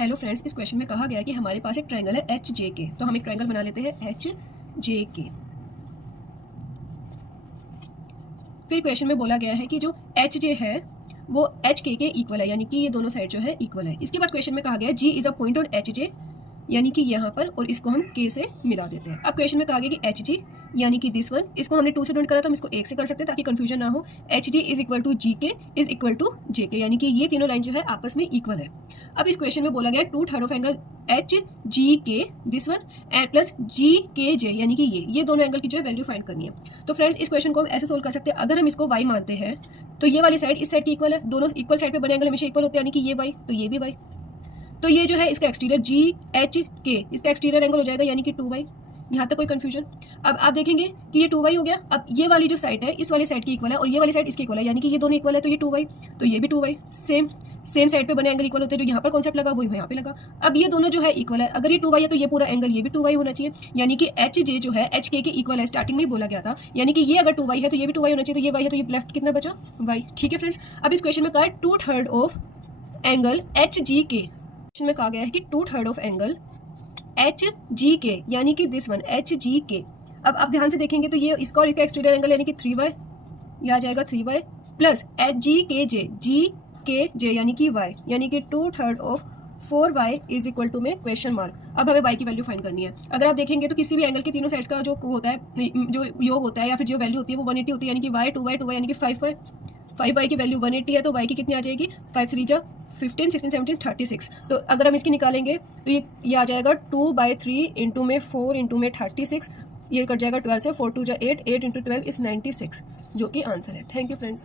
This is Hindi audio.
हेलो फ्रेंड्स, इस क्वेश्चन में कहा गया है कि हमारे पास एक ट्रायंगल है एच जे के। तो हम एक ट्रायंगल बना लेते हैं एच जे के। फिर क्वेश्चन में बोला गया है कि जो एच जे है वो एच के इक्वल है, यानी कि ये दोनों साइड जो है इक्वल है। इसके बाद क्वेश्चन में कहा गया है G is a point on H J, यानी कि यहाँ पर, और इसको हम के से मिला देते हैं। अब क्वेश्चन में कहा गया कि एच जी यानी कि दिस वन, इसको हमने 2 से डोंट करा तो हम इसको 1 से कर सकते हैं ताकि कंफ्यूजन ना हो। H G is equal to G K is equal to जे के, यानी कि ये तीनों लाइन जो है आपस में इक्वल है। अब इस क्वेश्चन में बोला गया 2/3 ऑफ एंगल एच जी के दिस वन एंड प्लस जी के जे, यानी कि ये दोनों एंगल की जो है वैल्यू फाइंड करनी है। तो फ्रेंड्स, इस क्वेश्चन को हम ऐसे सोल्व कर सकते हैं। अगर हम इसको y मानते हैं तो ये वाली साइड इस साइड की इक्वल है, दोनों इक्वल साइड पे बने एंगल हमेशा इक्वल होते हैं, यानी कि ये y तो ये भी y। तो ये जो है इसका एक्सटीरियर जी एच के, इसका एक्सटीरियर एंगल हो जाएगा यानी कि 2y। यहाँ तक कोई कंफ्यूजन? अब आप देखेंगे कि ये 2y हो गया। अब ये वाली जो साइड है इस वाली साइड की इक्वल है और ये वाली साइड इसकी इक्वल है, यानी कि ये दोनों इक्वल है, तो ये 2y तो ये भी 2y। सेम साइड पे बने एंगल इक्वल होते हैं, जो यहाँ पर कॉन्सेप्ट लगा वही यहाँ पे लगा। अब ये दोनों जो है इक्वल है, अगर ये 2y है तो ये पूरा एंगल ये भी 2y होना चाहिए, यानी कि एच जे जो है एच के इक्वल है। स्टार्टिंग में ही बोला गया था, यानी कि ये अगर 2y है तो ये भी 2y होना चाहिए, तो ये y है तो ये लेफ्ट कितना बचा y। ठीक है फ्रेंड्स, अब इस क्वेश्चन में कहा है 2/3 ऑफ एंगल एच जी के। क्वेश्चन में कहा गया है कि 2/3 ऑफ एंगल एच जी के, यानी कि दिस वन एच जी के। अब आप ध्यान से देखेंगे तो ये इसका और इसका एक्सटीरियर एंगल यानी कि 3y, यह आ जाएगा 3y प्लस एच जी के जे यानी कि y, यानी कि 2/3 of 4y is equal to में क्वेश्चन मार्क। अब हमें y की वैल्यू फाइंड करनी है। अगर आप देखेंगे तो किसी भी एंगल के तीनों साइड्स का जो होता है, जो योग होता है या फिर जो वैल्यू होती है वो 180 होती है, यानी कि y 2y यानी कि 5y की वैल्यू 180 है, तो y की कितनी आ जाएगी 5 3 जा 15 16 17 36। तो अगर हम इसकी निकालेंगे तो ये आ जाएगा 2/3 इंटू में 4 इंटू में 36, ये कट जाएगा 12 से, 4 2 जा 8 8 इंटू 12 इज 96, जो कि आंसर है। Thank you friends.